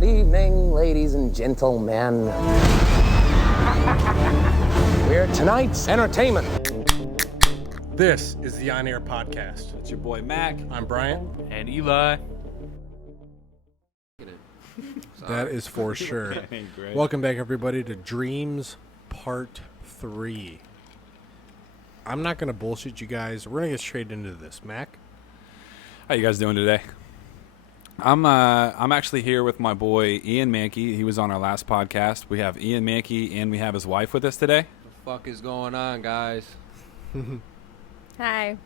Good evening, ladies and gentlemen. We're tonight's entertainment. This is the On Air Podcast. It's your boy Mac. I'm Bryant. And Eli. That is for sure. Welcome back, everybody, to Dreams Part 3. I'm not going to bullshit you guys. We're going to get straight into this. Mac? How you guys doing today? I'm actually here with my boy Ian Mankey. He was on our last podcast. We have Ian Mankey and we have his wife with us today. What the fuck is going on, guys? Hi.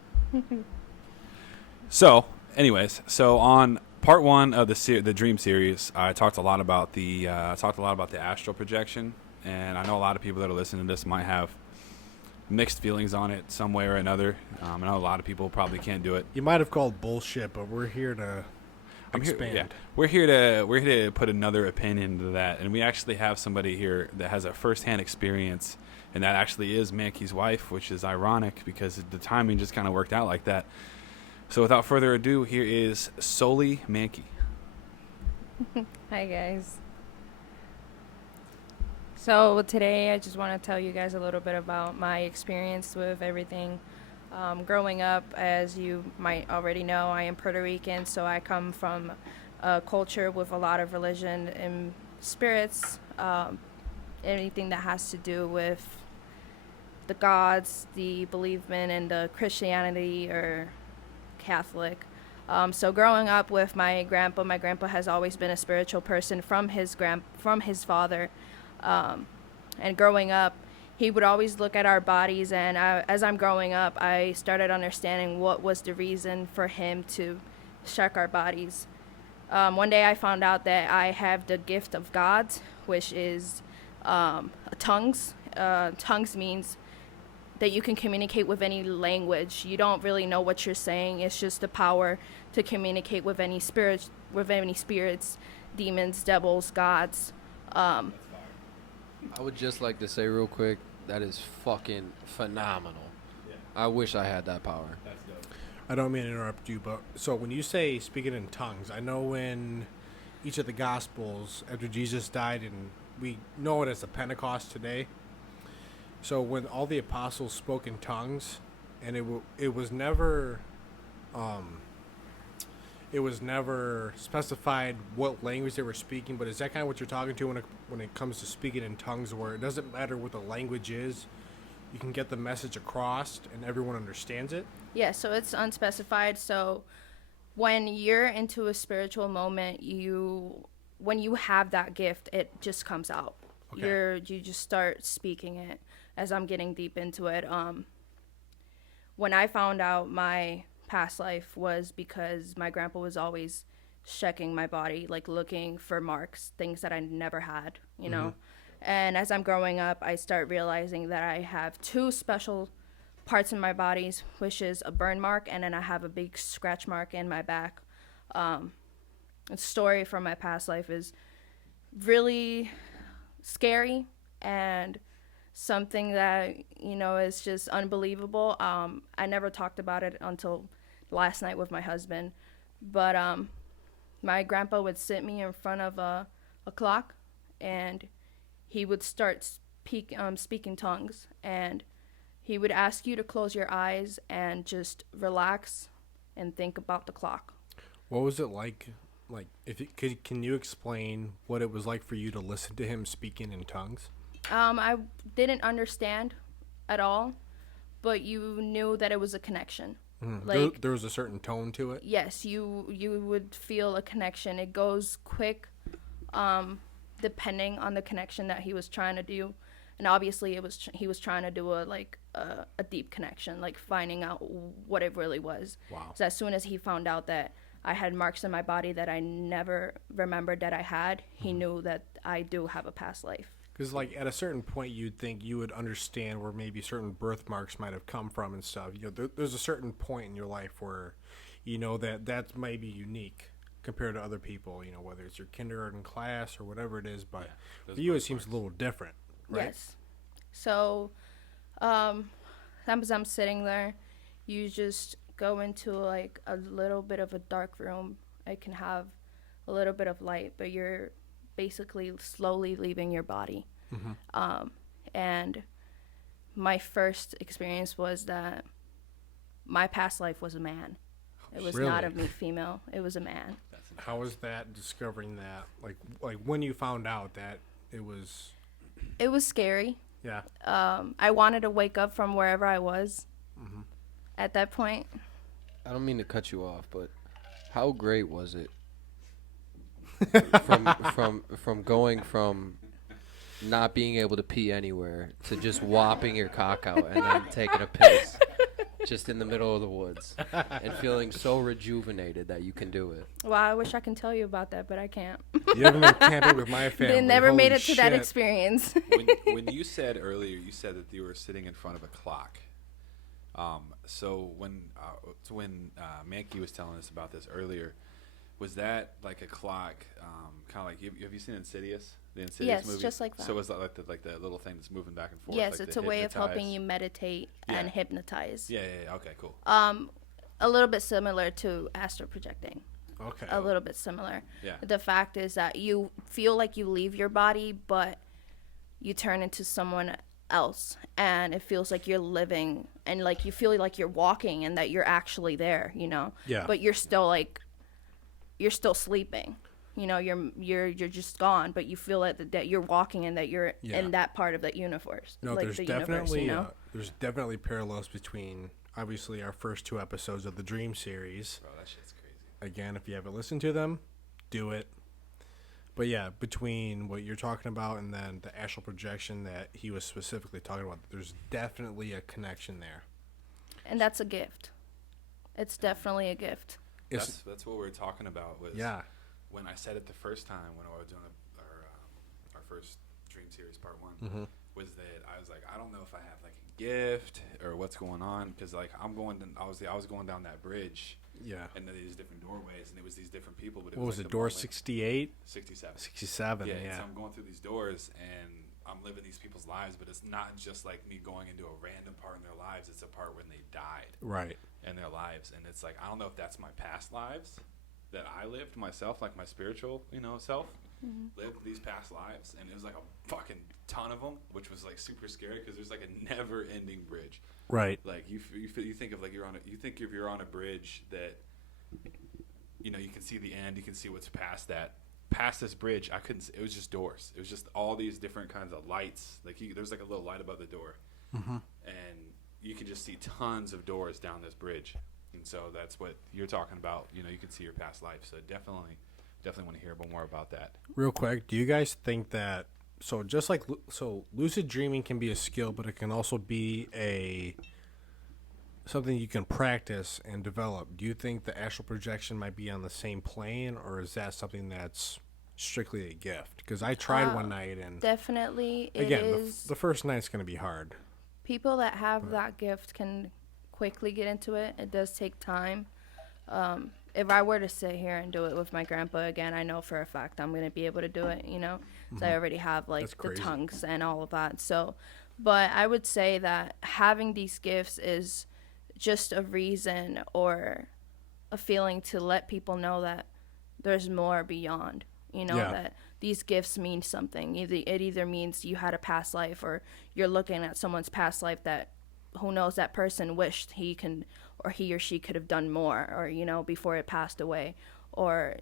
So, anyways, on part 1 of the Dream series, I talked a lot about the astral projection, and I know a lot of people that are listening to this might have mixed feelings on it some way or another. I know a lot of people probably can't do it. You might have called bullshit, but we're here to expand. We're here to put another opinion into that, and we actually have somebody here that has a first-hand experience, and that actually is Mankey's wife, which is ironic because the timing just kind of worked out like that. So without further ado, here is Soli Mankey. Hi, guys. So today I just want to tell you guys a little bit about my experience with everything. Growing up, as you might already know, I am Puerto Rican, so I come from a culture with a lot of religion and spirits, anything that has to do with the gods, the believement in the Christianity or Catholic. So growing up with my grandpa has always been a spiritual person from his father. And growing up, he would always look at our bodies, and as I'm growing up, I started understanding what was the reason for him to check our bodies. One day I found out that I have the gift of God, which is tongues. Tongues means that you can communicate with any language. You don't really know what you're saying. It's just the power to communicate with any spirits, demons, devils, gods. I would just like to say real quick, that is fucking phenomenal. Yeah. I wish I had that power. That's dope. I don't mean to interrupt you, but so when you say speaking in tongues, I know in each of the Gospels, after Jesus died, and we know it as the Pentecost today, so when all the apostles spoke in tongues, and it was never specified what language they were speaking, but is that kind of what you're talking to when it comes to speaking in tongues, where it doesn't matter what the language is, you can get the message across and everyone understands it? Yeah, so it's unspecified. So when you're into a spiritual moment, when you have that gift, it just comes out. Okay. You just start speaking it. As I'm getting deep into it, when I found out my past life was because my grandpa was always checking my body, like looking for marks, things that I never had, you know. And as I'm growing up, I start realizing that I have two special parts in my bodies, which is a burn mark, and then I have a big scratch mark in my back. The story from my past life is really scary and something that, you know, is just unbelievable. I never talked about it until last night with my husband, but my grandpa would sit me in front of a clock, and he would start speaking tongues, and he would ask you to close your eyes and just relax and think about the clock. What was it like can you explain what it was like for you to listen to him speaking in tongues? I didn't understand at all, but you knew that it was a connection. Mm-hmm. Like there was a certain tone to it. Yes, you would feel a connection. It goes quick, depending on the connection that he was trying to do, and obviously he was trying to do a deep connection, like finding out what it really was. Wow. So as soon as he found out that I had marks in my body that I never remembered that I had, he knew that I do have a past life. Because, like, at a certain point, you'd think you would understand where maybe certain birthmarks might have come from and stuff. You know, there's a certain point in your life where, you know, that might be unique compared to other people, you know, whether it's your kindergarten class or whatever it is. But for you, it seems a little different, right? Yes. So, as I'm sitting there, you just go into, like, a little bit of a dark room. I can have a little bit of light, but you're basically slowly leaving your body. And my first experience was that my past life was a man. It was not Really? a me female. It was a man. How was that, discovering that? Like when you found out that it was... It was scary. Yeah. I wanted to wake up from wherever I was at that point. I don't mean to cut you off, but how great was it from going from not being able to pee anywhere to just whopping your cock out and then taking a piss just in the middle of the woods and feeling so rejuvenated that you can do it? Well, I wish I can tell you about that, but I can't. You haven't been camping with my family. They never made Holy it to that shit. experience. When you said earlier, you said that you were sitting in front of a clock. So when Mankey was telling us about this earlier, was that like a clock, kind of like, have you seen Insidious? The Insidious Yes, movie? just like that. So was that like the little thing that's moving back and forth? Yes, like it's the a way of helping hypnotize? you meditate and hypnotize. Yeah. Okay, cool. A little bit similar to astral projecting. Okay. A little bit similar. Yeah. The fact is that you feel like you leave your body, but you turn into someone else, and it feels like you're living, and like you feel like you're walking, and that you're actually there, you know. Yeah. But you're still sleeping. You know, you're just gone, but you feel that you're walking and that you're in that part of that universe. No, like there's the definitely universe, you know? there's definitely parallels between obviously our first 2 episodes of the Dream series. Bro, that shit's crazy. Again, if you haven't listened to them, do it. But yeah, between what you're talking about and then the astral projection that he was specifically talking about, there's definitely a connection there. And that's a gift. It's definitely a gift. That's what we were talking about. Was Yeah. When I said it the first time when I was doing our first Dream series part 1, was that I was like, I don't know if I have like a gift or what's going on, because like I was going down that bridge. Yeah. And then these different doorways, and it was these different people. But it What was like it, the door moment- 68? 67. 67, Yeah, yeah. and so I'm going through these doors, and I'm living these people's lives, but it's not just like me going into a random part in their lives. It's a part when they died Right. in their lives, and it's like I don't know if that's my past lives that I lived myself, like my spiritual, self, lived these past lives, and it was like a fucking ton of them, which was like super scary because there's like a never-ending bridge. Right. Like you think of like you think if you're on a bridge that you can see the end, you can see what's past that. Past this bridge, I couldn't. It was just doors. It was just all these different kinds of lights. Like there's like a little light above the door, and you can just see tons of doors down this bridge. And so that's what you're talking about. You can see your past life. So definitely want to hear a bit more about that. Real quick, do you guys think that lucid dreaming can be a skill, but it can also be something you can practice and develop? Do you think the astral projection might be on the same plane, or is that something that's strictly a gift? Because I tried one night, and Definitely, it again, is. the first night's going to be hard. People that have that gift can quickly get into it. It does take time. If I were to sit here and do it with my grandpa again, I know for a fact I'm going to be able to do it, So I already have like That's the crazy. tongues and all of that. So, but I would say that having these gifts is just a reason or a feeling to let people know that there's more beyond, Yeah. that these gifts mean something. It either means you had a past life, or you're looking at someone's past life that, who knows, that person wished he or she could have done more, or, before it passed away, or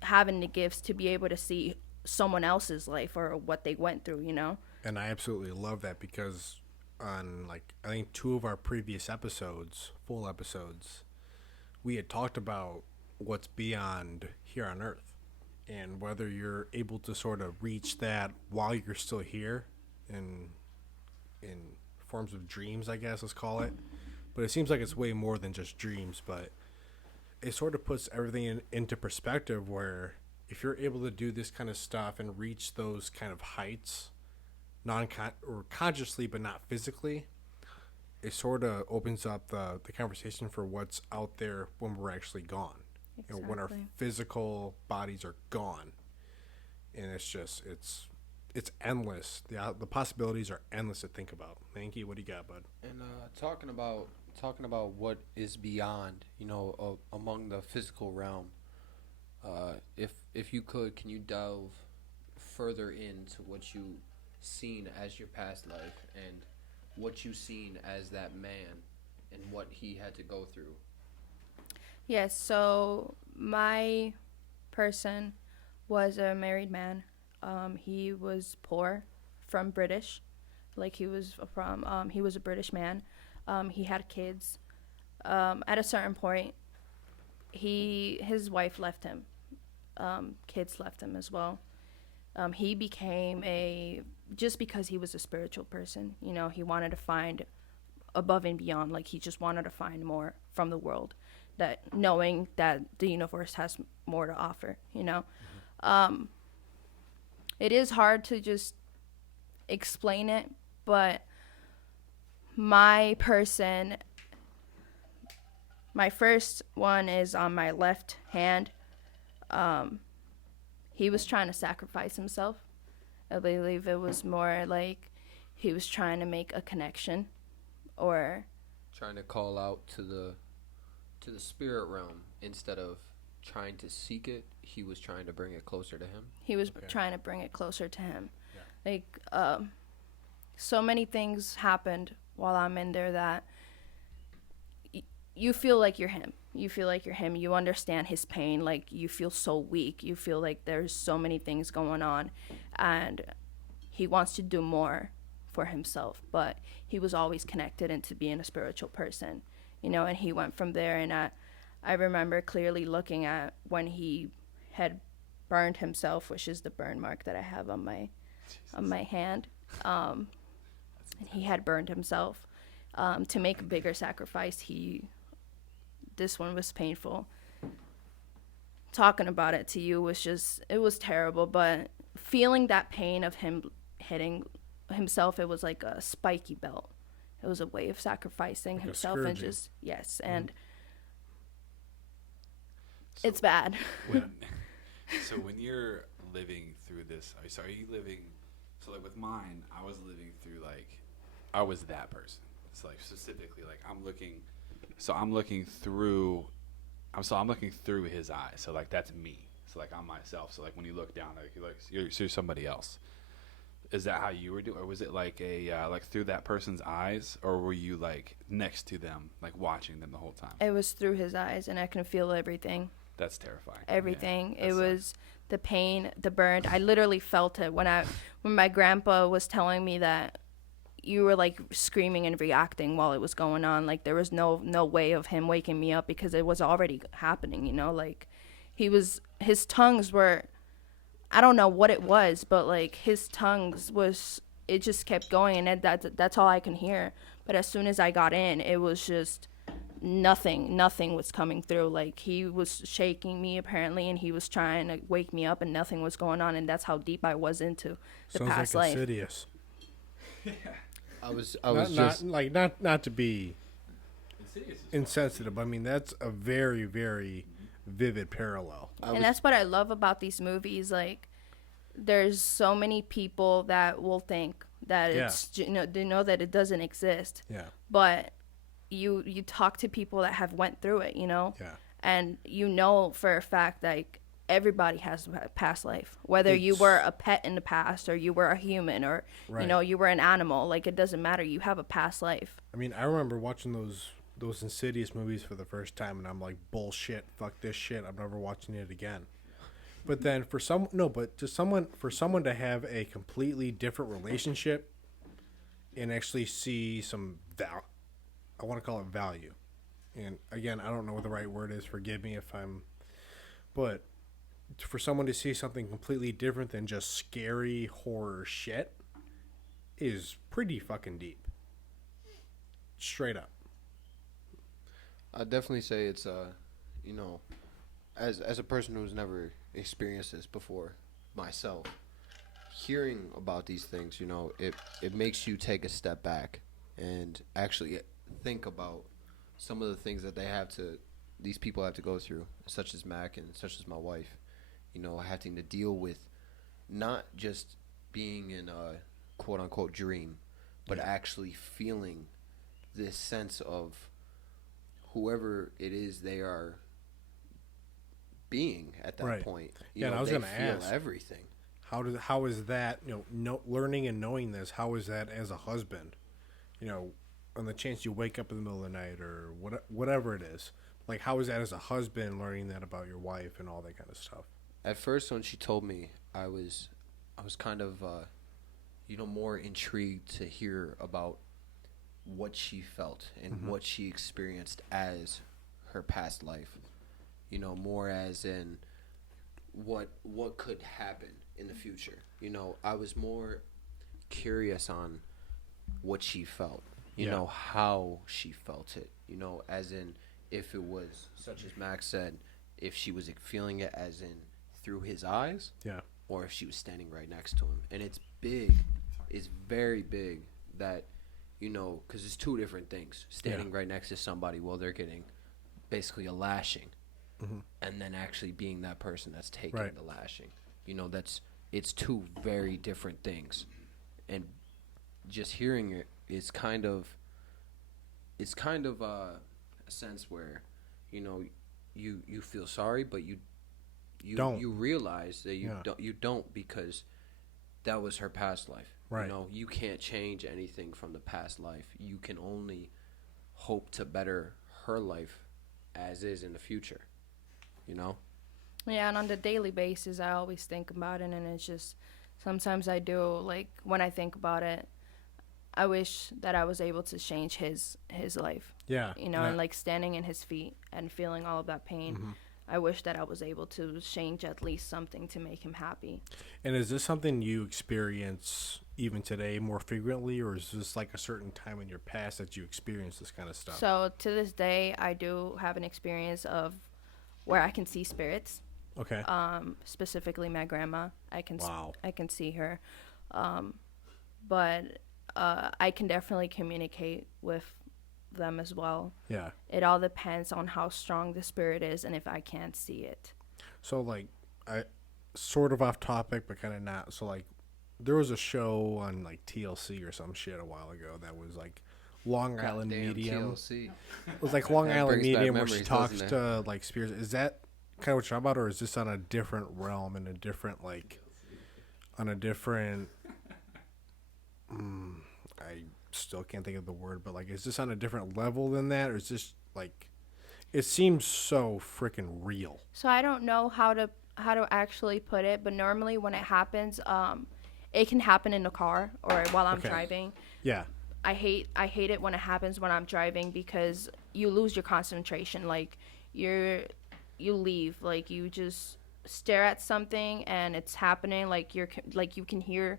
having the gifts to be able to see someone else's life or what they went through, And I absolutely love that, because on I think 2 of our previous episodes, full episodes, we had talked about what's beyond here on Earth, and whether you're able to sort of reach that while you're still here in forms of dreams, I guess, let's call it. But it seems like it's way more than just dreams, but it sort of puts everything into perspective, where if you're able to do this kind of stuff and reach those kind of heights, or consciously but not physically, it sort of opens up the conversation for what's out there when we're actually gone. When our Exactly. physical bodies are gone, and it's endless. The possibilities are endless to think about. Mankey, what do you got, bud? And talking about what is beyond, among the physical realm. If you could, can you delve further into what you seen as your past life and what you seen as that man and what he had to go through. Yes, so my person was a married man. He was poor, from British, like he was a British man. He had kids. At a certain point, his wife left him. Kids left him as well. He became just because he was a spiritual person, he wanted to find above and beyond, like he just wanted to find more from the world, that knowing that the universe has more to offer. It is hard to just explain it, but my person, my first one is on my left hand. He was trying to sacrifice himself. I believe it was more like he was trying to make a connection, or Trying to call out to the spirit realm instead of trying to seek it. He was trying to bring it closer to him. he was trying to bring it closer to him. Like, so many things happened while I'm in there that you feel like you're him. You feel like you're him. You understand his pain. Like, you feel so weak. You feel like there's so many things going on. And he wants to do more for himself. But he was always connected into being a spiritual person, and he went from there. And I remember clearly looking at when he had burned himself, which is the burn mark that I have on my hand. And he had burned himself to make a bigger sacrifice. This one was painful. Talking about it to you it was terrible, but feeling that pain of him hitting himself, it was like a spiky belt. It was a way of sacrificing like himself and just, yes, and So it's bad. So when you're living through this, are you living, so like with mine, I was living through, like, I was that person. It's like specifically, like, I'm looking through his eyes. So like that's me. So like I'm myself. So like when you look down, like you're somebody else. Is that how you were doing, or was it like like through that person's eyes, or were you like next to them, like watching them the whole time? It was through his eyes, and I can feel everything. That's terrifying. Everything. Yeah, It was the pain, the burn. I literally felt it when my grandpa was telling me that you were like screaming and reacting while it was going on. Like there was no way of him waking me up because it was already happening, like his tongues were, I don't know what it was, but like his tongues it just kept going, and that's all I can hear. But as soon as I got in, it was just nothing was coming through. Like he was shaking me apparently, and he was trying to wake me up, and nothing was going on. And that's how deep I was into the Sounds past like life. Insidious. I was not to be insensitive. I mean, that's a very, very vivid parallel. And that's what I love about these movies. Like, there's so many people that will think that it's, they know that it doesn't exist. Yeah. But you talk to people that have went through it, Yeah. and for a fact, like, everybody has a past life, whether you were a pet in the past or you were a human or Right. you were an animal. Like, it doesn't matter, you have a past life. I mean, I remember watching those Insidious movies for the first time, and I'm like, bullshit, fuck this shit, I'm never watching it again. But then for someone to have a completely different relationship and actually see some I want to call it value. And again, I don't know what the right word is. Forgive me if but for someone to see something completely different than just scary horror shit is pretty fucking deep. Straight up. I'd definitely say it's as a person who's never experienced this before myself, hearing about these things, it makes you take a step back and actually think about some of the things that these people have to go through, such as Mac and such as my wife, having to deal with not just being in a quote unquote dream, but actually feeling this sense of whoever it is they are being at that Right. point. Yeah, and I was they gonna feel ask, everything. how is that, learning and knowing this, how is that as a husband, on the chance you wake up in the middle of the night or whatever it is, like how is that as a husband learning that about your wife and all that kind of stuff? At first, when she told me, I was kind of, more intrigued to hear about what she felt and what she experienced as her past life. More as in what could happen in the future. I was more curious on what she felt. How she felt it. As in if it was, such as Max said, if she was feeling it as in through his eyes, or if she was standing right next to him. And it's big, it's very big that, because it's two different things. Standing right next to somebody while they're getting basically a lashing, and then actually being that person that's taking the lashing. It's two very different things. And just hearing it is kind of a sense where, you feel sorry, but you realize that you don't because that was her past life. Right. You can't change anything from the past life. You can only hope to better her life as is in the future. Yeah, and on the daily basis, I always think about it, and it's just sometimes I do, like, when I think about it, I wish that I was able to change his life. Yeah. And like standing in his feet and feeling all of that pain. I wish that I was able to change at least something to make him happy. And is this something you experience even today more frequently, or is this like a certain time in your past that you experience this kind of stuff? So to this day, I do have an experience of where I can see spirits. Okay. Specifically my grandma. I can see her. But I can definitely communicate with them as well. Yeah. It all depends on how strong the spirit is and if I can't see it. So, like, I sort of off topic, but kind of not. So, like, there was a show on, like, TLC or some shit a while ago that was, like, Long Island Medium. TLC. It was, like, Long Island brings back Medium where she memories, talks doesn't to, like, spirits. Is that kind of what you're talking about, or is this on a different realm and a different, like, on a different... I still can't think of the word, but, like, is this on a different level than that, or is this, like... It seems so freaking real. So I don't know how to actually put it, but normally when it happens, it can happen in the car or while I'm driving. Yeah. I hate it when it happens when I'm driving because you lose your concentration. Like you leave, like you just stare at something and it's happening. Like you can hear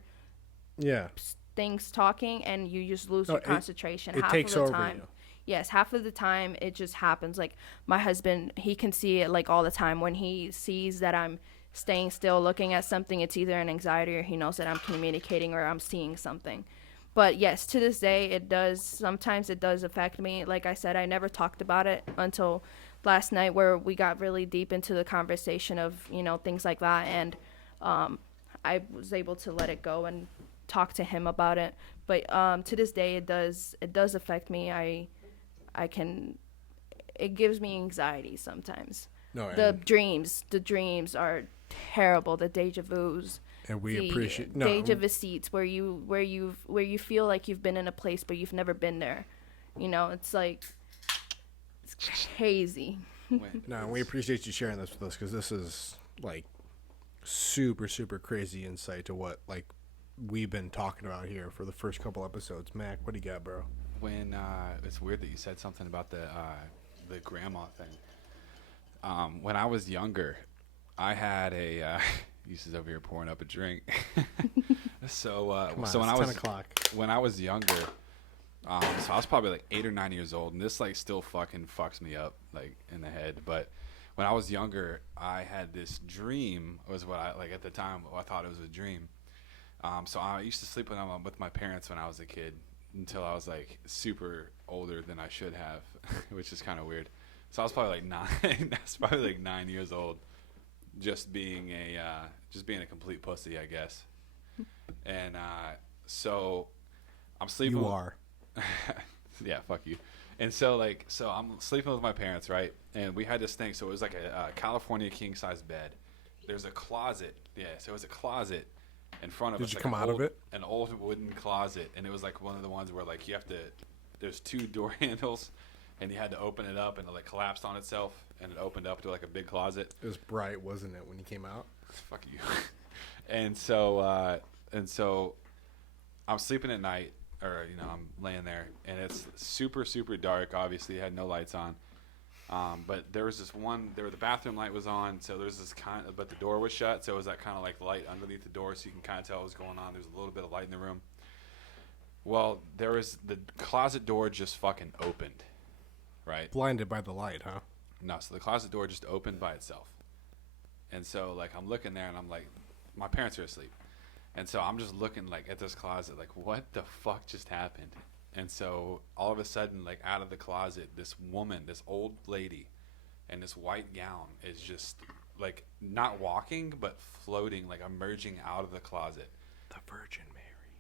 things talking and you just lose your concentration. It half takes of the over time. you. Yes, half of the time it just happens. Like my husband, he can see it like all the time. When he sees that I'm staying still looking at something, it's either an anxiety or he knows that I'm communicating or I'm seeing something. But yes, to this day it does. Sometimes it does affect me. Like I said, I never talked about it until last night where we got really deep into the conversation of, things like that. And I was able to let it go and talk to him about it. But to this day it does affect me. It gives me anxiety sometimes. No, the dreams are terrible. The deja vus. And we the appreciate deja vu where you feel like you've been in a place but you've never been there. It's like it's crazy. No, we appreciate you sharing this with us because this is like super super crazy insight to what like we've been talking about here for the first couple episodes. Mac, what do you got, bro? When it's weird that you said something about the grandma thing. When I was younger, I had a He's over here pouring up a drink. So when I was younger, so I was probably like 8 or 9 years old, and this like still fucking fucks me up like in the head. But when I was younger, I had this dream. Was what I like at the time. I thought it was a dream. So I used to sleep with my parents when I was a kid until I was like super older than I should have, which is kind of weird. So I was probably like 9. I was probably like 9 years old, just being a complete pussy, I guess. And so I'm sleeping. You are. Yeah, fuck you. And so I'm sleeping with my parents, right? And we had this thing. So it was like a California king size bed. There's a closet. Yeah, so it was a closet in front of Did us. you like come out of it? An old wooden closet, and it was like one of the ones where like you have to. There's 2 door handles, and you had to open it up, and it like collapsed on itself, and it opened up to like a big closet. It was bright, wasn't it, when you came out? Fuck you. and so I'm sleeping at night, or I'm laying there, and it's super super dark. Obviously, it had no lights on. But there was this one. The bathroom light was on, so there's this but the door was shut, so it was that kind of like light underneath the door, so you can kind of tell what was going on. There's a little bit of light in the room. Well, there was the closet door just fucking opened, right? Blinded by the light, huh? No, so the closet door just opened by itself. And so, like, I'm looking there, and I'm like, my parents are asleep. And so I'm just looking, like, at this closet, like, what the fuck just happened? And so all of a sudden, like, out of the closet, this woman, this old lady, in this white gown is just, like, not walking, but floating, like, emerging out of the closet. The Virgin Mary.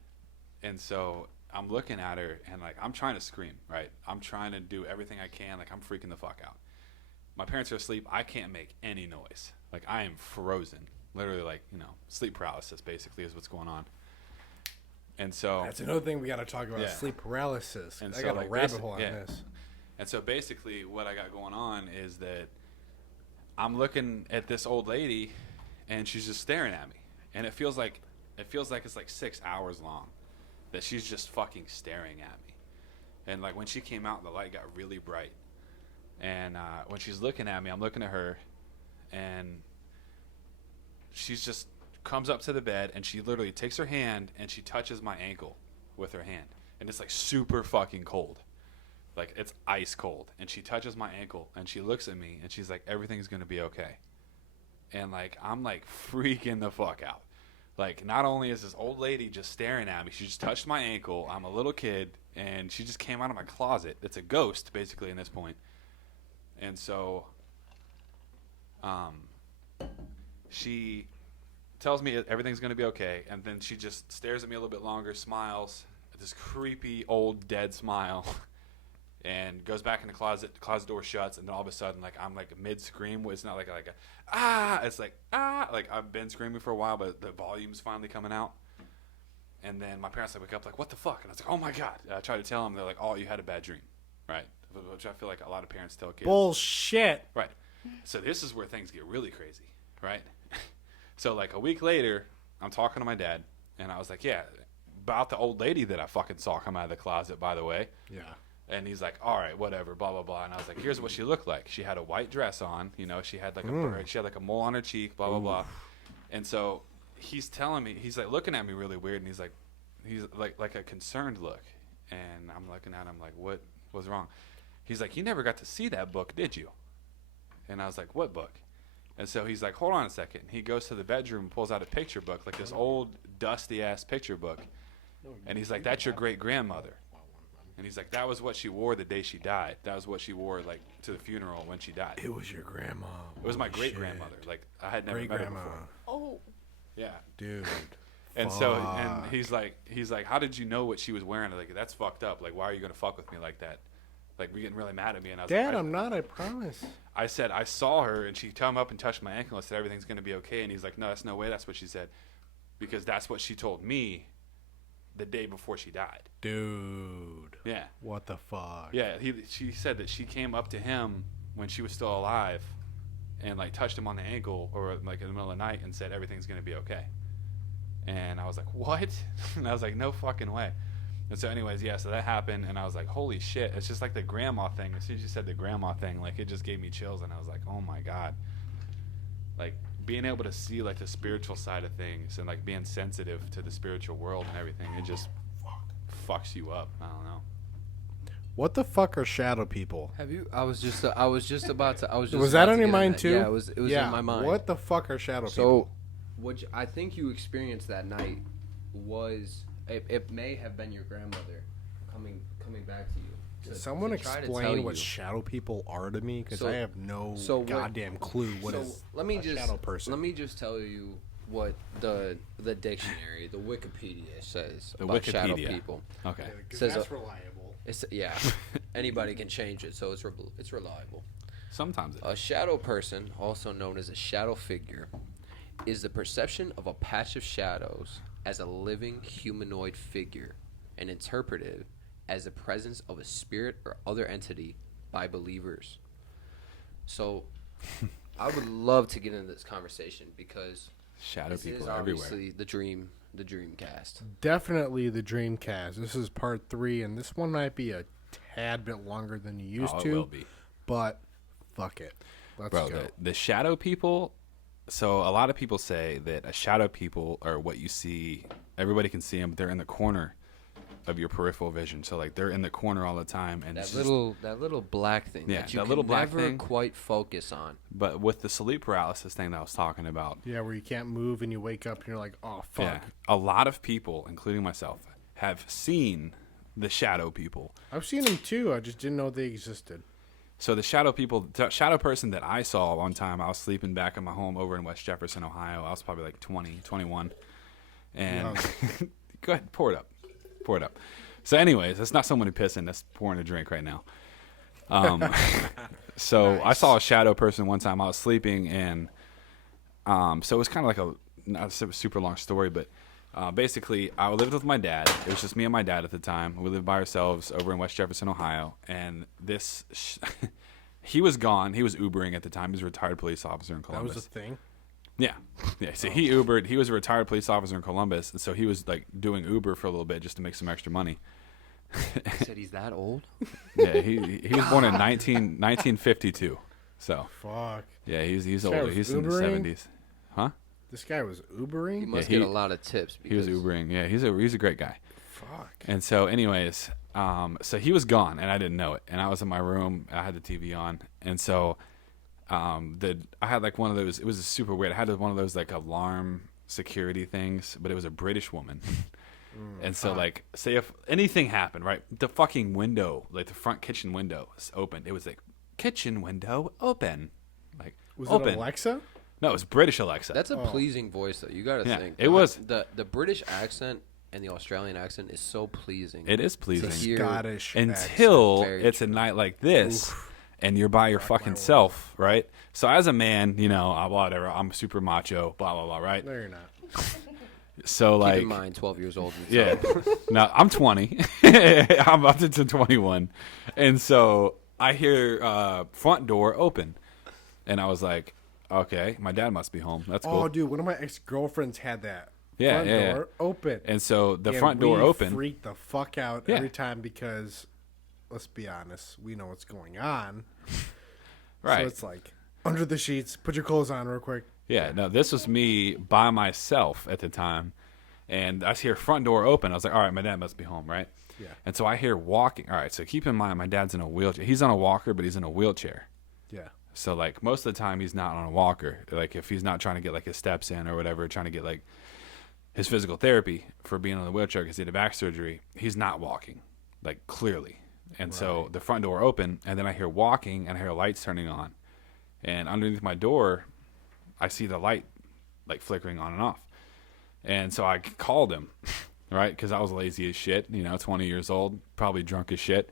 And so I'm looking at her, and, like, I'm trying to scream, right? I'm trying to do everything I can. Like, I'm freaking the fuck out. My parents are asleep. I can't make any noise. Like, I am frozen. Literally, like, sleep paralysis, basically, is what's going on. And so... That's another thing we got to talk about, Yeah. sleep paralysis. And I so, got like, a rabbit hole on yeah. this. And so, basically, what I got going on is that I'm looking at this old lady, and she's just staring at me. And it feels like it's, like, 6 hours long that she's just fucking staring at me. And, like, when she came out, the light got really bright. And when she's looking at me, I'm looking at her, and she's just comes up to the bed, and she literally takes her hand, and she touches my ankle with her hand. And it's, like, super fucking cold. Like, it's ice cold. And she touches my ankle, and she looks at me, and she's like, everything's going to be okay. And, like, I'm, like, freaking the fuck out. Like, not only is this old lady just staring at me, she just touched my ankle. I'm a little kid, and she just came out of my closet. It's a ghost, basically, in this point. And so, she tells me everything's going to be okay. And then she just stares at me a little bit longer, smiles, this creepy old dead smile, and goes back in the closet. The closet door shuts, and then all of a sudden, like, I'm like mid-scream. It's not like a, ah! It's like, ah! Like, I've been screaming for a while, but the volume's finally coming out. And then my parents wake up like, what the fuck? And I was like, oh my God. And I try to tell them, they're like, oh, you had a bad dream, right? Which I feel like a lot of parents tell kids. Bullshit. Right. So this is where things get really crazy, right? So, like, a week later, I'm talking to my dad, and I was like, yeah, about the old lady that I fucking saw come out of the closet, by the way. Yeah. And he's like, all right, whatever, blah, blah, blah. And I was like, here's what she looked like. She had a white dress on. She had like a mole on her cheek, blah, blah, blah. And so he's telling me, he's like looking at me really weird, and he's like a concerned look. And I'm looking at him like, what was wrong? He's like, you never got to see that book, did you? And I was like, what book? And so he's like, hold on a second. He goes to the bedroom and pulls out a picture book, like this old, dusty-ass picture book. And he's like, that's your great-grandmother. And he's like, that was what she wore the day she died. That was what she wore, like, to the funeral when she died. It was your grandma. It was my great-grandmother. Like, I had never met her Great-grandma. before. Oh. Yeah. Dude. And so, and he's like, how did you know what she was wearing? Like, that's fucked up. Like, why are you going to fuck with me like that? Like, we're getting really mad at me. And I was Dad, like, I'm not, I promise. I said, I saw her, and she come up and touched my ankle and said, everything's going to be okay. And he's like, no, that's no way. That's what she said. Because that's what she told me the day before she died. Dude. Yeah. What the fuck? Yeah, she said that she came up to him when she was still alive and, like, touched him on the ankle or, like, in the middle of the night and said, everything's going to be okay. And I was like, what? And I was like, no fucking way. And so anyways, yeah, so that happened, and I was like, holy shit. It's just like the grandma thing. As soon as you said the grandma thing, like, it just gave me chills, and I was like, oh my God. Like, being able to see, like, the spiritual side of things and, like, being sensitive to the spiritual world and everything, it just fucks you up. I don't know. What the fuck are shadow people? Have you? I was just about to. Was that on your mind too? Yeah, it was in my mind. What the fuck are shadow So, people? what I think you experienced that night was it may have been your grandmother coming back to you. Can someone explain what shadow people are to me? Because I have no goddamn clue what is a shadow person. Let me just tell you what the dictionary, the Wikipedia says about shadow people. Okay. Because Says that's reliable. Yeah, anybody can change it, so it's reliable. Sometimes it A shadow person, also known as a shadow figure, is the perception of a patch of shadows as a living humanoid figure and interpreted as the presence of a spirit or other entity by believers. So I would love to get into this conversation because Shadow this people is are everywhere. obviously the dream cast. Definitely the Dreamcast. This is part 3, and this one might be a tad bit longer than you used to. It will be. But fuck it. Let's Bro, go. the shadow people. So a lot of people say that a shadow people are what you see. Everybody can see them, but they're in the corner of your peripheral vision. So like they're in the corner all the time, and That little black thing Yeah, that you that can little black never thing. quite focus on. But with the sleep paralysis thing that I was talking about, Yeah, where you can't move and you wake up and you're like, oh, fuck. yeah, a lot of people, including myself, have seen the shadow people. I've seen them too. I just didn't know they existed. So the shadow people, the shadow person that I saw one time, I was sleeping back in my home over in West Jefferson, Ohio. I was probably like 20, 21. And go ahead, pour it up. Pour it up. So anyways, that's not someone who pissing. That's pouring a drink right now. So Nice. I saw a shadow person one time. I was sleeping, and so it was kind of like not a super long story, but basically I lived with my dad. It was just me and my dad at the time. We lived by ourselves over in West Jefferson, Ohio, and he was gone. He was Ubering at the time. He was a retired police officer in That Columbus. was a thing. Yeah. So he Ubered. He was a retired police officer in Columbus, and so he was like doing Uber for a little bit just to make some extra money. He said he's that old? Yeah, he was born in 1952. So Fuck. yeah, he's guy older. was He's in the Ubering? 70s. Huh? This guy was He Ubering? must he- get a lot of tips. He was because Ubering. Yeah, he's a great guy. Fuck. And so, anyways, so he was gone, and I didn't know it. And I was in my room. I had the TV on, and so I had like one of those. It was super weird. I had one of those like alarm security things, but it was a British woman. And so, like, say if anything happened, right? The fucking window, like the front kitchen window, is open. It was like kitchen window open, like Was open. it Alexa? No, it was British Alexa. That's a pleasing voice, though. You got to Yeah, think. it was. The British accent and the Australian accent is so pleasing. It is pleasing. hear- Scottish. Until Very it's a night like this, and you're by your fucking self, right? So as a man, you know, whatever, I'm super macho, blah blah blah, right? No, you're not. So Keep like, in mind, 12 years old. And yeah. Now I'm 20. I'm about to turn 21, and so I hear front door open, and I was like, okay, my dad must be home. That's cool. Oh, dude, one of my ex-girlfriends had that. Yeah, front yeah, door open. And so the And front door we open. freaked the fuck out Yeah. every time because, let's be honest, we know what's going on. Right. So it's like, under the sheets, put your clothes on real quick. Yeah, no, this was me by myself at the time, and I hear front door open. I was like, all right, my dad must be home, right? Yeah. And so I hear walking. All right, so keep in mind, my dad's in a wheelchair. He's on a walker, but he's in a wheelchair. Yeah. So, like, most of the time, he's not on a walker. Like, if he's not trying to get, like, his steps in or whatever, trying to get, like, his physical therapy for being on the wheelchair because he had a back surgery, he's not walking, like, clearly. And so the front door open, and then I hear walking, and I hear lights turning on. And underneath my door, I see the light, like, flickering on and off. And so I called him, right, because I was lazy as shit, 20 years old, probably drunk as shit.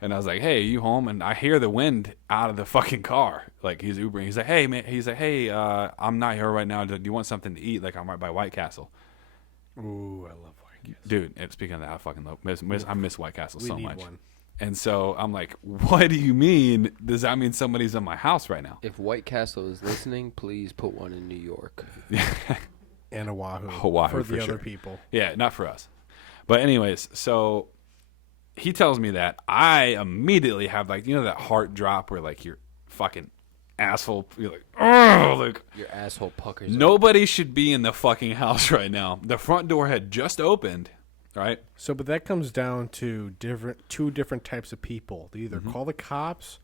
And I was like, hey, are you home? And I hear the wind out of the fucking car. Like, he's Ubering. He's like, hey, man. He's like, hey, I'm not here right now. Do you want something to eat? Like, I'm right by White Castle. Ooh, I love White Castle. Dude, and speaking of that, I fucking love I miss White Castle We so need much. one. And so I'm like, what do you mean? Does that mean somebody's in my house right now? If White Castle is listening, please put one in New York. And Oahu. Oahu, for for the other sure. people. Yeah, not for us. But anyways, so he tells me that. I immediately have, like, that heart drop where, like, your fucking asshole, you're like, oh, like, Your asshole puckers. up. nobody should be in the fucking house right now. The front door had just opened, right? So, but that comes down to two different types of people. They either call the cops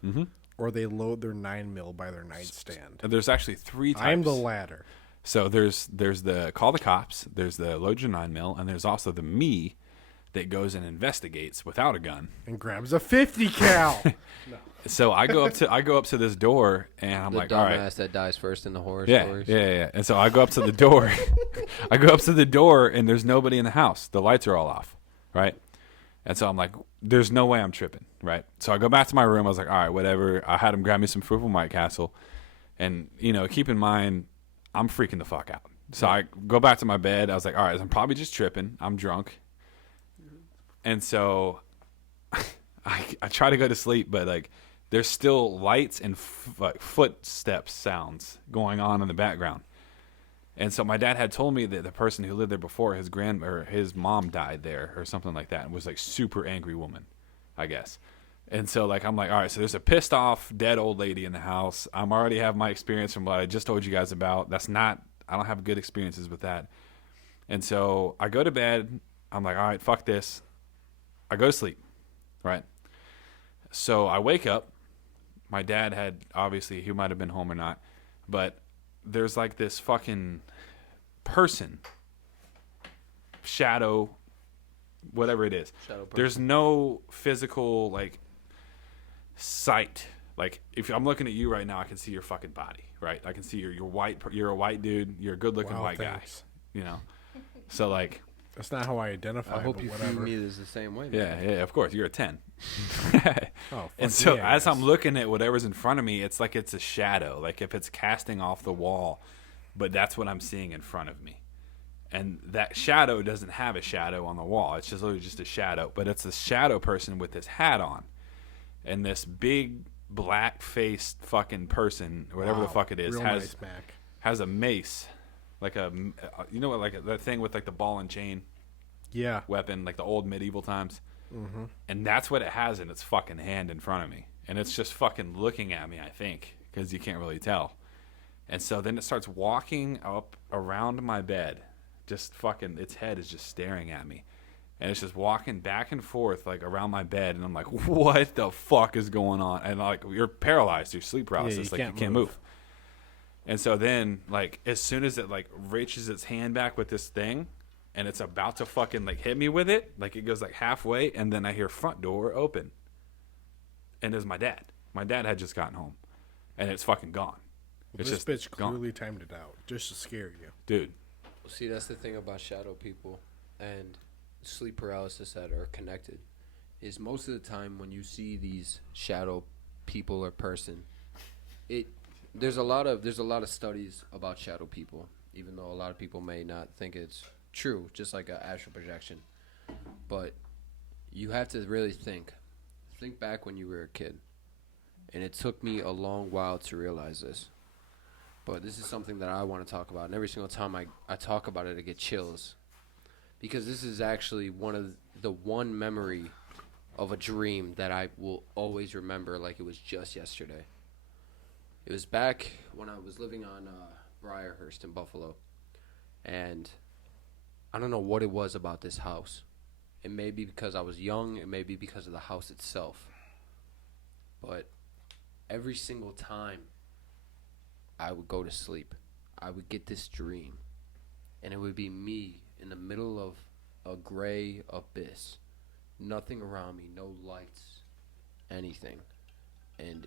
or they load their 9mm by their nightstand. And there's actually three types. I'm the latter. So there's the call the cops, there's the load your 9mm, and there's also the me that goes and investigates without a gun. And grabs a 50 cal. So I go up to this door, and I'm The like, all right. dumbass that dies first in the horror Yeah, stories. yeah. And so I go up to the door. I go up to the door, and there's nobody in the house. The lights are all off, right? And so I'm like, there's no way I'm tripping, right? So I go back to my room. I was like, all right, whatever. I had him grab me some fruit from White Castle. And, keep in mind, I'm freaking the fuck out. So I go back to my bed. I was like, all right, I'm probably just tripping. I'm drunk. And so I try to go to sleep, but like there's still lights and like footsteps sounds going on in the background. And so my dad had told me that the person who lived there before, his mom died there or something like that, and was like super angry woman, I guess. And so like I'm like, all right, so there's a pissed off dead old lady in the house. I'm already have my experience from what I just told you guys about. I don't have good experiences with that. And so I go to bed. I'm like, all right, fuck this. I go to sleep, right? So I wake up. My dad had, obviously, he might have been home or not, but there's like this fucking person, shadow, whatever it is. There's no physical, like, sight. Like, if I'm looking at you right now, I can see your fucking body, right? I can see you're a white dude. You're a good-looking white thanks. guy, you know? So, like... That's not how I identify. I hope you whatever. view me as the same way. Yeah, of course. You're a 10. Oh, and so yeah, as I'm looking at whatever's in front of me, it's like it's a shadow. Like if it's casting off the wall, but that's what I'm seeing in front of me. And that shadow doesn't have a shadow on the wall. It's just literally just a shadow. But it's a shadow person with this hat on. And this big black-faced fucking person, or whatever the fuck it is, Real nice, Mac. has a mace. Like you know what, like that thing with like the ball and chain weapon, like the old medieval times. Mm-hmm. And that's what it has in its fucking hand in front of me. And it's just fucking looking at me, I think, because you can't really tell. And so then it starts walking up around my bed. Just fucking, its head is just staring at me. And it's just walking back and forth like around my bed. And I'm like, what the fuck is going on? And like, you're paralyzed, you're sleep paralysis. you you can't move. And so then, like, as soon as it, like, reaches its hand back with this thing, and it's about to fucking, like, hit me with it, like, it goes, like, halfway, and then I hear front door open. And it's my dad. My dad had just gotten home. And it's fucking gone. Well, this bitch clearly timed it out just to scare you. Dude. See, that's the thing about shadow people and sleep paralysis that are connected, is most of the time when you see these shadow people or person, there's a lot of studies about shadow people, even though a lot of people may not think it's true, just like an astral projection. But you have to really think back when you were a kid. And it took me a long while to realize this. But this is something that I want to talk about. And every single time I talk about it, I get chills. Because this is actually one memory of a dream that I will always remember like it was just yesterday. It was back when I was living on Briarhurst in Buffalo. And I don't know what it was about this house. It may be because I was young. It may be because of the house itself. But every single time I would go to sleep, I would get this dream. And it would be me in the middle of a gray abyss. Nothing around me, no lights, anything. And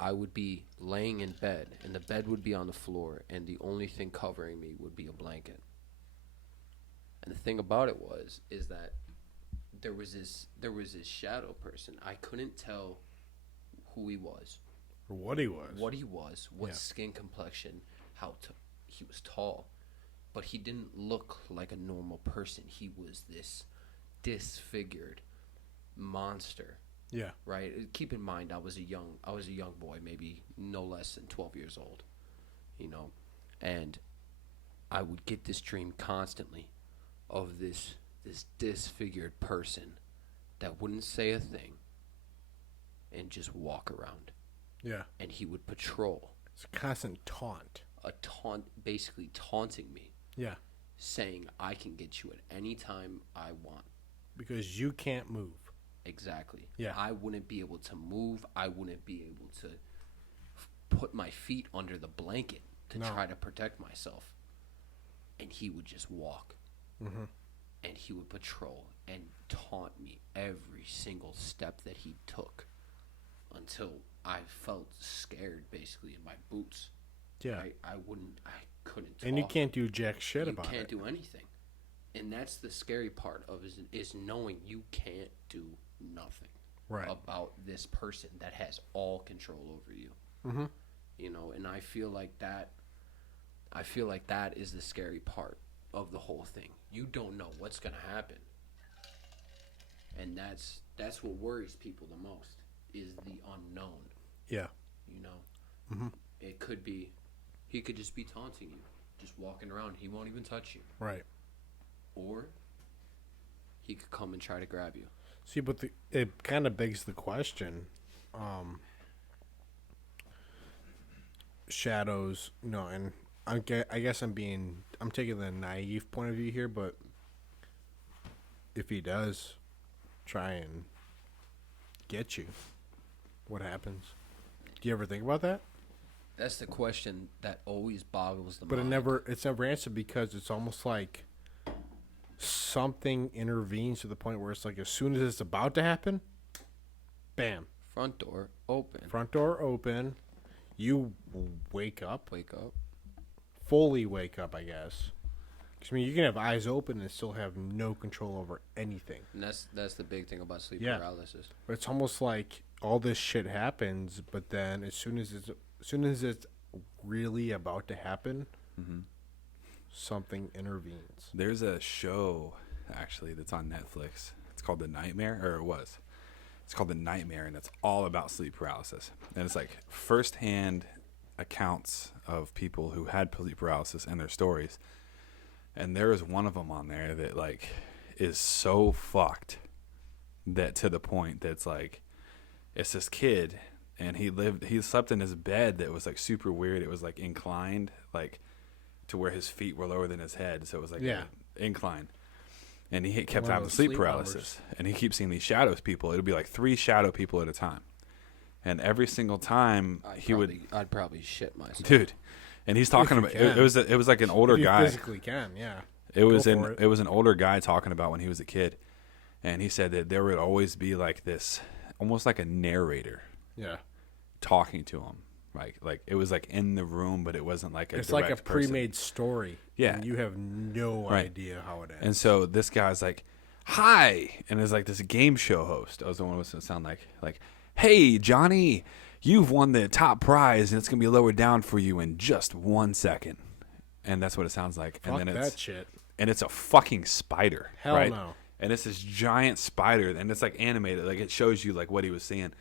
I would be laying in bed, and the bed would be on the floor, and the only thing covering me would be a blanket. And the thing about it is that there was this shadow person. I couldn't tell who he was, Or what he was. What skin complexion, he was tall, but he didn't look like a normal person. He was this disfigured monster. Yeah. Right. Keep in mind, I was a young boy, maybe no less than 12 years old, and I would get this dream constantly of this disfigured person that wouldn't say a thing and just walk around. Yeah. And he would patrol. It's a constant taunt. Basically taunting me. Yeah. Saying I can get you at any time I want. Because you can't move. Exactly. Yeah. I wouldn't be able to move. I wouldn't be able to put my feet under the blanket to try to protect myself. And he would just walk. Mm-hmm. And he would patrol and taunt me every single step that he took until I felt scared, basically, in my boots. Yeah. I couldn't talk. And you can't do jack shit about it. You can't do anything. And that's the scary part of it, is knowing you can't do nothing about this person that has all control over you. Mm-hmm. And I feel like that I feel like that is the scary part of the whole thing. You don't know what's gonna happen, and that's what worries people the most is the unknown. Yeah. You know, it could be, he could just be taunting you, just walking around. He won't even touch you, Right. or he could come and try to grab you. See, but it kind of begs the question. Shadows, and I guess I'm taking the naive point of view here, but if he does try and get you, what happens? Do you ever think about that? That's the question that always boggles the But mind. it's never answered because it's almost like something intervenes to the point where it's like as soon as it's about to happen, bam, Front door open. front door open, you wake up, Wake up. fully wake up, I guess. 'Cause, I mean, you can have eyes open and still have no control over anything. And that's the big thing about sleep Yeah. paralysis. But it's almost like all this shit happens, but then as soon as it's really about to happen, something intervenes. There's a show actually that's on Netflix. It's called The Nightmare, or it was. It's called The Nightmare, and it's all about sleep paralysis. And it's like firsthand accounts of people who had sleep paralysis and their stories. And there is one of them on there that like is so fucked that to the point that's like, it's this kid and he slept in his bed that was like super weird. It was like inclined, like to where his feet were lower than his head. So it was like Yeah. inclined. And he kept One of having those sleep sleep paralysis. And he keeps seeing these shadows people. It'll be like 3 shadow people at a time. And every single time I'd probably shit myself. dude. And he's talking you about can. it was like an older If you guy. physically can, yeah. It was Go for it was an older guy talking about when he was a kid, and he said that there would always be like this, almost like a narrator Yeah. talking to him, like it was like in the room, but it wasn't like a It's like a direct person. pre-made story. Yeah. And you have no Right. idea how it ends. And so this guy's like, "Hi," and it's like this game show host. I was the one who was gonna sound like, "Hey Johnny, you've won the top prize, and it's gonna be lowered down for you in just 1 second." And that's what it sounds like. Fuck and then that shit. And it's a fucking spider. Hell right? no. And it's this giant spider, and it's like animated, like it shows you like what he was seeing.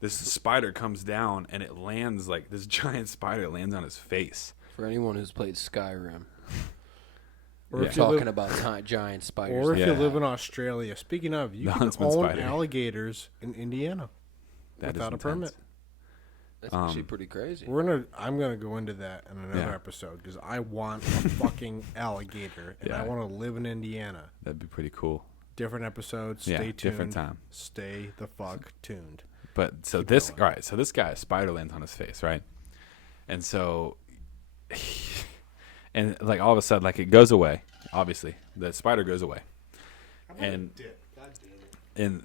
This spider comes down, and it lands like this giant spider lands on his face. For anyone who's played Skyrim, Or we're if you talking live, about giant spiders. or if you Yeah. live in Australia. Speaking of, you The can huntsman own spider. alligators in Indiana That is without a intense. permit. That's actually pretty crazy. I'm gonna go into that in another Yeah. episode because I want a fucking alligator and I Yeah. want to live in Indiana. That'd be pretty cool. Different episodes. Yeah, Stay tuned. different time. Stay the fuck tuned. But so Keep this, going. all right, so this guy, spider lands on his face, right? And so, and like all of a sudden, like it goes away. Obviously, the spider goes away. And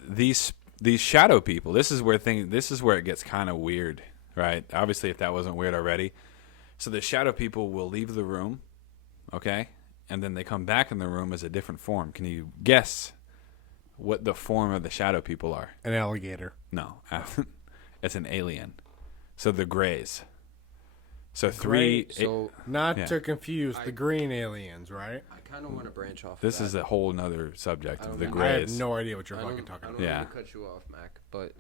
these shadow people, this is where it gets kind of weird, right? Obviously, if that wasn't weird already. So the shadow people will leave the room, okay? And then they come back in the room as a different form. Can you guess what the form of the shadow people are? An alligator. No, it's an alien. So the grays. So Gray- So Not Yeah. to confuse the green aliens, right? I kind of want to branch off. this of is that. a whole nother subject I of don't the know. I have grays. no idea what you're I fucking don't, talking I about. don't Yeah. mean to cut you off, Mac, but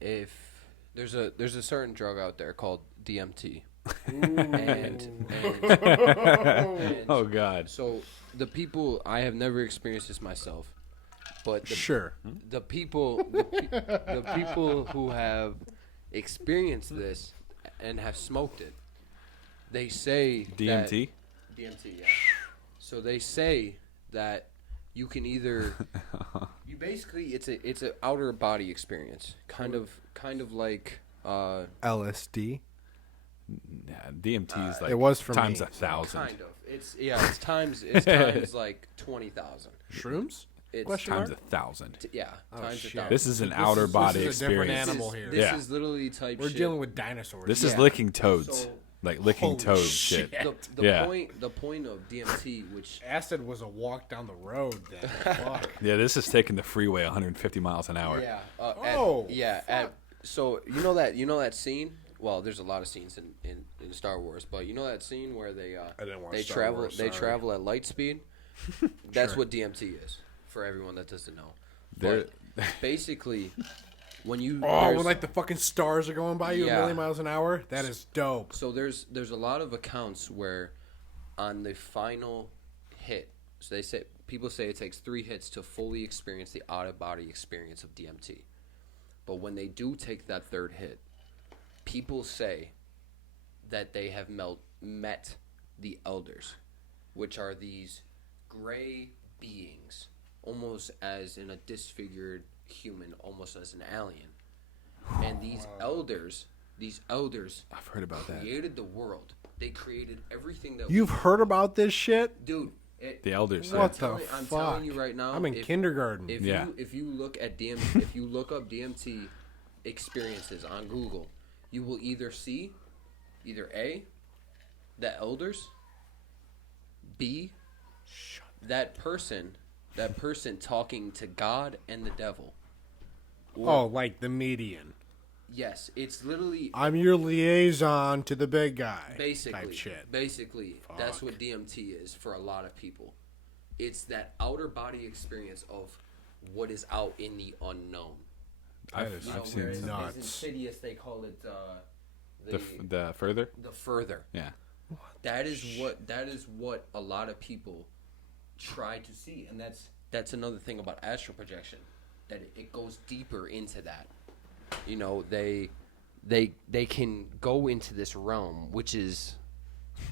if there's a certain drug out there called DMT, and Oh God. so the people, I have never experienced this myself, but Sure. the people who have experienced this and have smoked it, they say DMT. DMT, yeah. So they say that you can either you basically it's a outer body experience, kind of like LSD. Yeah, DMT is like it was for times me. 1,000. kind of it's times like 20,000. Shrooms? It's Question Times mark? 1,000. yeah, Oh, times shit. 1,000. This is an This outer is- body this is a different experience. animal here. This Yeah. is literally type We're shit. dealing with dinosaurs. This is Yeah. licking toads, So- like licking Holy toad shit. shit. the Yeah. point of DMT, which Acid was a walk down the road then. Fuck. Yeah, this is taking the freeway 150 miles an hour. yeah, Oh, so you know that scene Well, there's a lot of scenes in Star Wars, but you know that scene where they I didn't watch they Star travel Wars, they sorry. travel at light speed. That's Sure. what DMT is for everyone that doesn't know. There- But basically, when you Oh, there's- when like the fucking stars are going by you Yeah. a million miles an hour? That is dope. so there's a lot of accounts where on the final hit, so people say it takes 3 hits to fully experience the out of body experience of DMT. But when they do take that third hit, people say that they have met the elders, which are these gray beings, almost as in a disfigured human, almost as an alien. And these elders I've heard about that. created the world. They created everything that You've heard about this shit? dude. The elders. What yeah. the I'm fuck? telling you right now. I'm in kindergarten. If Yeah. if you look at if you look up DMT experiences on Google, you will either see either A, the elders, B, that person talking to God and the devil. Oh, like the median. Yes, it's literally I'm your liaison to the big guy. basically Type shit. Basically, that's what DMT is for a lot of people. It's that outer body experience of what is out in the unknown. I've You know, seen whereas some. as Insidious, they call it The further. the further. Yeah. That is what a lot of people try to see, and that's another thing about astral projection, that it goes deeper into that. You know, they can go into this realm which is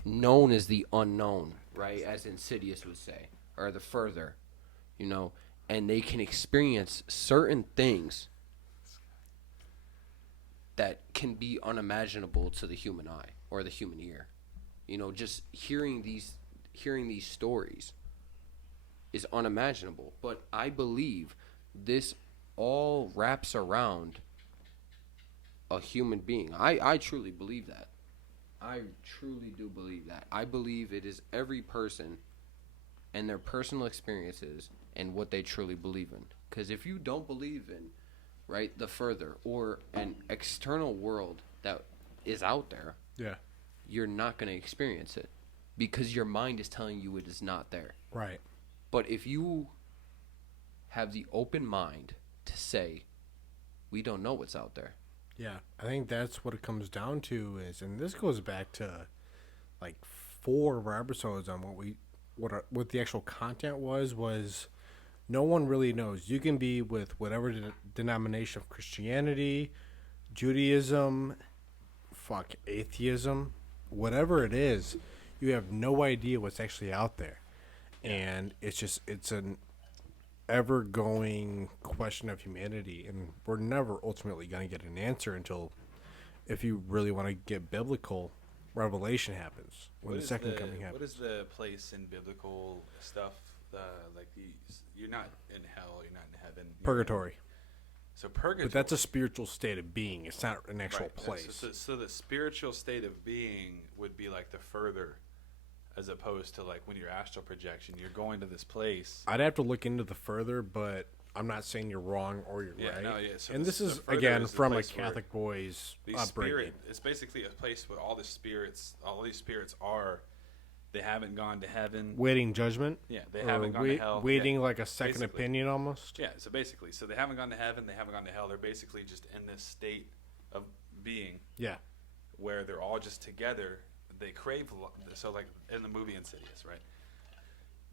known as the unknown, right? As Insidious would say, or the further, you know, and they can experience certain things that can be unimaginable to the human eye or the human ear. You know, just hearing these stories is unimaginable. But I believe this all wraps around a human being. I truly believe that. I truly do believe that. I believe it is every person and their personal experiences and what they truly believe in. Because if you don't believe in, right, the further or an external world that is out there, Yeah. you're not going to experience it because your mind is telling you it is not there. Right. But if you have the open mind to say, we don't know what's out there. Yeah. I think that's what it comes down to is, and this goes back to like 4 of our episodes on what the actual content was no one really knows. You can be with whatever denomination of Christianity, Judaism, atheism, whatever it is, you have no idea what's actually out there. And it's an ever-going question of humanity, and we're never ultimately going to get an answer until, if you really want to get biblical, revelation happens, when the second coming happens. What is the place in biblical stuff? You're not in hell. You're not in heaven. Purgatory. So purgatory. But that's a spiritual state of being. It's not an actual Right. place. So the spiritual state of being would be like the further, as opposed to like when you're astral projection, you're going to this place. I'd have to look into the further, but I'm not saying you're wrong or you're Yeah, right. no, yeah, so and the- this is, the further again, is the from a place where Catholic boy's The upbringing. spirit. It's basically a place where all these spirits are. They haven't gone to heaven. Waiting judgment? Yeah, they Or haven't gone to hell. Waiting Yeah, like a second basically. opinion almost? Yeah, so basically, they haven't gone to heaven, they haven't gone to hell. They're basically just in this state of being Yeah. where they're all just together. They crave, so like in the movie Insidious, right?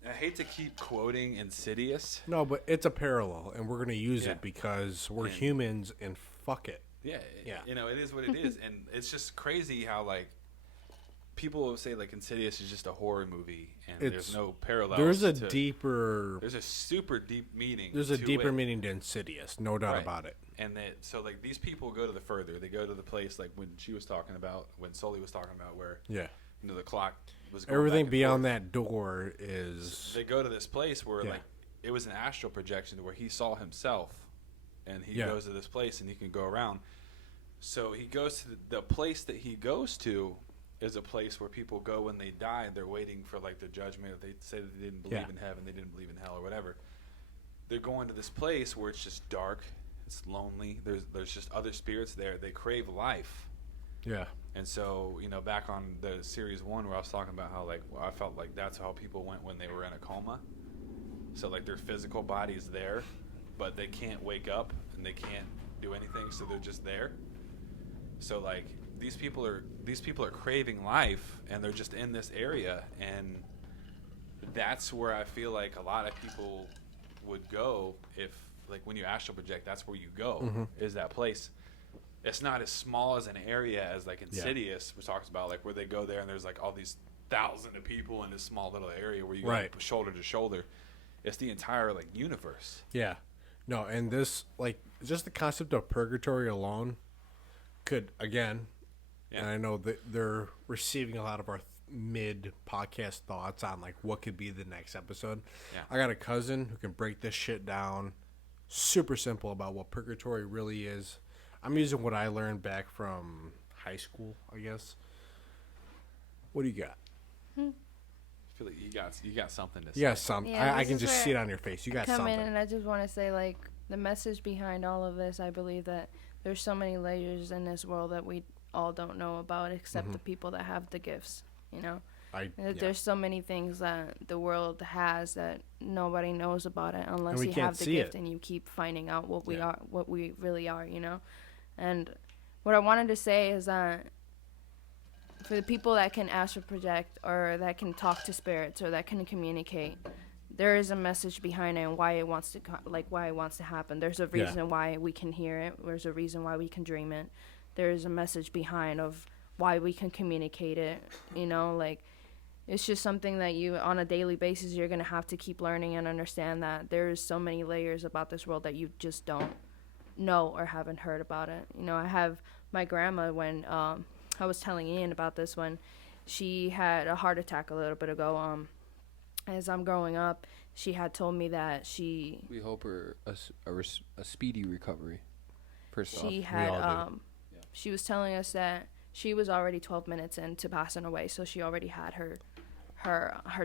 And I hate to keep quoting Insidious. No, but it's a parallel, and we're going to use Yeah. it because we're And- humans, and fuck it. Yeah, Yeah. you know, it is what it is. And it's just crazy how, like, people will say, like, Insidious is just a horror movie, and It's- there's no parallels. There's a to- deeper... There's a super deep meaning. There's a to deeper it. meaning to Insidious, no doubt Right. about it. And so like these people go to the further. They go to the place like when she was talking about, when Sully was talking about, where Yeah. you know the clock was going Everything back and beyond forth. that door is... They go to this place where Yeah. like it was an astral projection where he saw himself, and he Yeah. goes to this place and he can go around. So he goes to the place that he goes to is a place where people go when they die. They're waiting for like the judgment. If they say that they didn't believe Yeah. in heaven, they didn't believe in hell or whatever. They're going to this place where it's just dark. It's lonely. There's just other spirits there. They crave life. Yeah. And so, back on the series 1 where I was talking about how I felt like that's how people went when they were in a coma. So like their physical body's there, but they can't wake up and they can't do anything, so they're just there. So like these people are craving life, and they're just in this area, and that's where I feel like a lot of people would go if, like, when you astral project, that's where you go, is that place. It's not as small as an area as like Insidious, which talks about like where they go there and there's like all these thousands of people in this small little area where you go shoulder to shoulder. It's the entire like universe. Yeah. No, and this, like, just the concept of purgatory alone could, again, and I know that they're receiving a lot of our mid podcast thoughts on like what could be the next episode. Yeah. I got a cousin who can break this shit down super simple about what purgatory really is. I'm using what I learned back from high school, I guess. What do you got? I feel like you got something to say. You got something. Yeah, I this can is just where see it on your face. You got come something. in and I just want to say, like, the message behind all of this, I believe that there's so many layers in this world that we all don't know about, except the people that have the gifts, There's so many things that the world has that nobody knows about it unless we you can't have the see gift it. and you keep finding out what we are, what we really are, And what I wanted to say is that for the people that can astral project or that can talk to spirits or that can communicate, there is a message behind it and why it wants to happen. There's a reason why we can hear it. There's a reason why we can dream it. There's a message behind of why we can communicate it. It's just something that you, on a daily basis, you're going to have to keep learning and understand that there's so many layers about this world that you just don't know or haven't heard about it. I have my grandma, when I was telling Ian about this, when she had a heart attack a little bit ago, as I'm growing up, she had told me that We hope her a speedy recovery. First she off, had she was telling us that she was already 12 minutes into passing away, so she already had her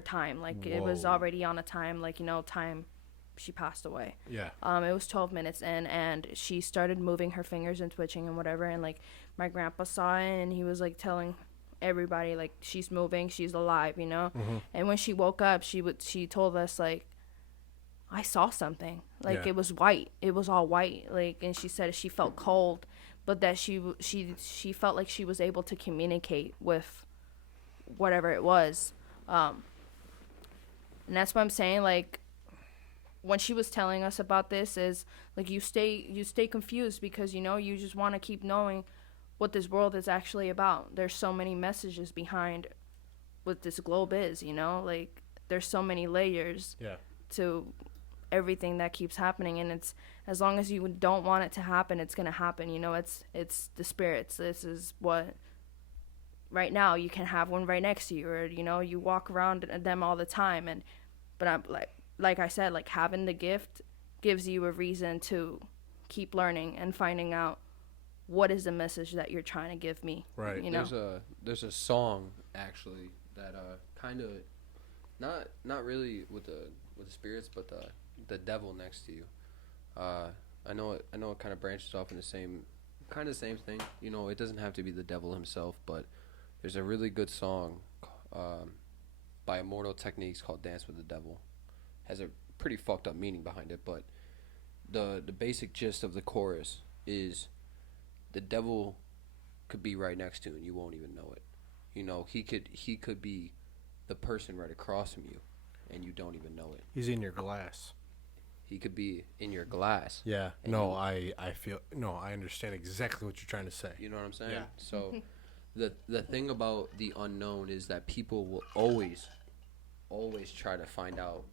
time. Like, it was already on a time, time she passed away. Yeah. It was 12 minutes in, and she started moving her fingers and twitching and whatever, and like my grandpa saw it, and he was like telling everybody, like, she's moving, she's alive, And when she woke up, she told us, like, I saw something, like, it was white, it was all white, like, and she said she felt cold, but that she felt like she was able to communicate with whatever it was, and that's what I'm saying. Like, when she was telling us about this, is like, you stay confused because you just want to keep knowing what this world is actually about. There's so many messages behind what this globe is, like, there's so many layers to everything that keeps happening, and it's, as long as you don't want it to happen, it's gonna happen. It's the spirits. This is what, right now you can have one right next to you, or you walk around them all the time, but I'm like I said, like, having the gift gives you a reason to keep learning and finding out what is the message that you're trying to give me. Right. There's a song actually that kind of not really with the spirits, but the devil next to you. I know it kind of branches off in the same thing. It doesn't have to be the devil himself, but there's a really good song by Immortal Techniques called "Dance with the Devil." Has a pretty fucked up meaning behind it, but the basic gist of the chorus is the devil could be right next to you and you won't even know it. He could be the person right across from you and you don't even know it. He's in your glass. He could be in your glass. Yeah. No, I understand exactly what you're trying to say. You know what I'm saying? Yeah. So the thing about the unknown is that people will always try to find out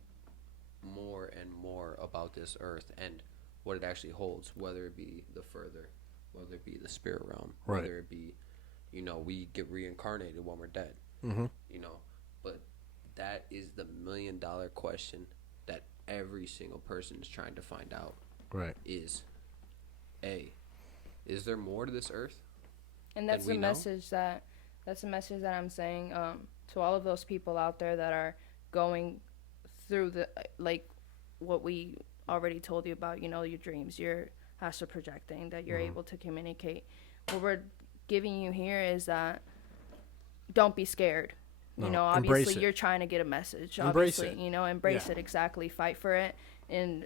more and more about this earth and what it actually holds, whether it be the further, whether it be the spirit realm, right, whether it be, we get reincarnated when we're dead, but that is the $1 million question that every single person is trying to find out. Right. Is there more to this earth? And that's the message that I'm saying to all of those people out there that are going through the, like, what we already told you about, your dreams, your astral projecting, that you're able to communicate. What we're giving you here is that don't be scared. You No, know, embrace obviously it. you're trying to get a message. Embrace Obviously, it. you know, embrace Yeah. it exactly. Fight for it, and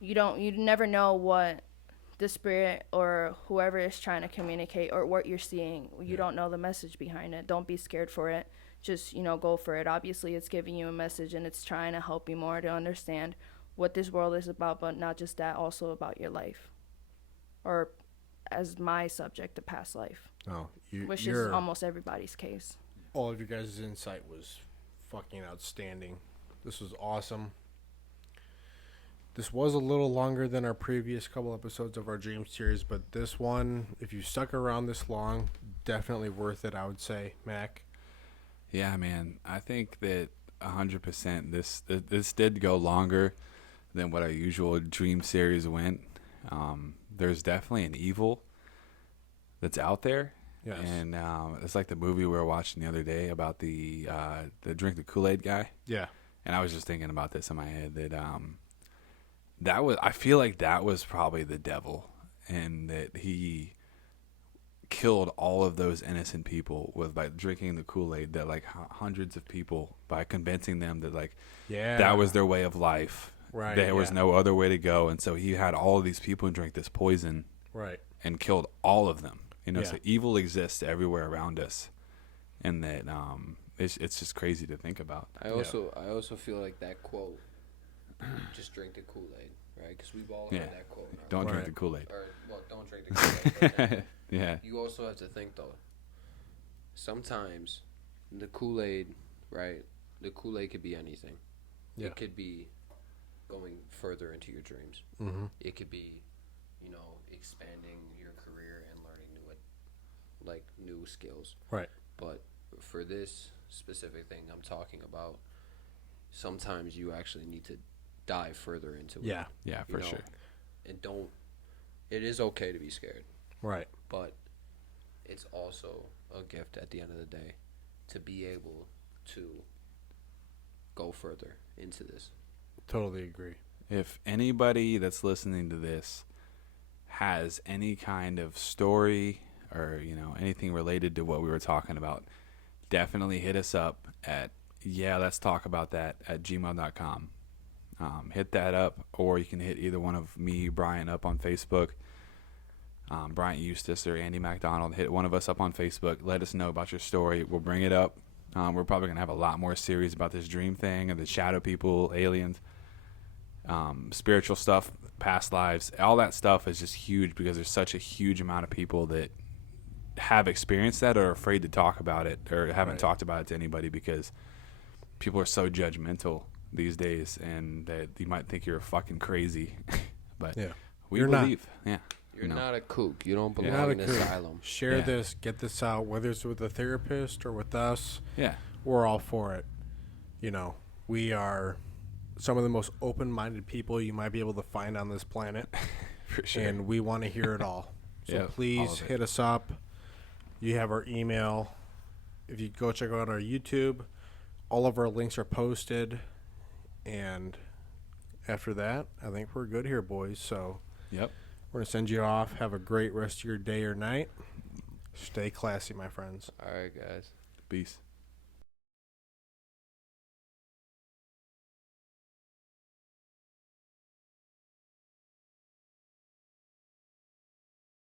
you never know what the spirit or whoever is trying to communicate or what you're seeing. You don't know the message behind it. Don't be scared for it. Just, you know, go for it. Obviously, it's giving you a message and it's trying to help you more to understand what this world is about, but not just that, also about your life. Or as my subject, the past life, No, which is almost everybody's case. all of your guys' insight was fucking outstanding. This was awesome. This was a little longer than our previous couple episodes of our dream series, but this one, if you stuck around this long, definitely worth it, I would say, Mac. Yeah, man. I think that 100% this did go longer than what our usual dream series went. There's definitely an evil that's out there. Yes. And it's like the movie we were watching the other day about the drink the Kool-Aid guy. Yeah. And I was just thinking about this in my head that I feel like that was probably the devil, and that he killed all of those innocent people by drinking the Kool-Aid, that like hundreds of people, by convincing them that like that was their way of life. Right. There was no other way to go, and so he had all of these people drink this poison, Right. and killed all of them. You know, Yeah. so evil exists everywhere around us, and that it's just crazy to think about. I also feel like that quote, just drink the Kool-Aid, right? Because we've all heard that quote. In our Don't life. drink the Kool-Aid. Or, well, don't drink the Kool-Aid. But then Yeah. you also have to think, though, sometimes the Kool-Aid, right? The Kool-Aid could be anything. Yeah. It could be going further into your dreams. Mm-hmm. It could be, you know, expanding your career and learning new skills. Right. But for this specific thing I'm talking about, sometimes you actually need to dive further into it. Yeah. Yeah, you for know? sure. And it is okay to be scared, Right. but it's also a gift at the end of the day to be able to go further into this. Totally agree. If anybody that's listening to this has any kind of story or, you know, anything related to what we were talking about, definitely hit us up at let's talk about that at gmail.com. Hit that up, or you can hit either one of me, Brian, up on Facebook. Brian Eustace or Andy McDonald, hit one of us up on Facebook. Let us know about your story. We'll bring it up. We're probably going to have a lot more series about this dream thing, and the shadow people, aliens, spiritual stuff, past lives. All that stuff is just huge because there's such a huge amount of people that have experienced that or are afraid to talk about it or haven't talked about it to anybody because people are so judgmental these days, and that you might think you're fucking crazy. But we You're not. believe. Yeah. You're not a kook. You don't You're belong not in a an kook. asylum. Share this, get this out, whether it's with a therapist or with us. Yeah. We're all for it. You know, we are some of the most open-minded people you might be able to find on this planet. For sure. And we want to hear it all. So Yep, all please of it. hit us up. You have our email. If you go check out our YouTube, all of our links are posted. And after that, I think we're good here, boys. So Yep. we're going to send you off. Have a great rest of your day or night. Stay classy, my friends. All right, guys. Peace.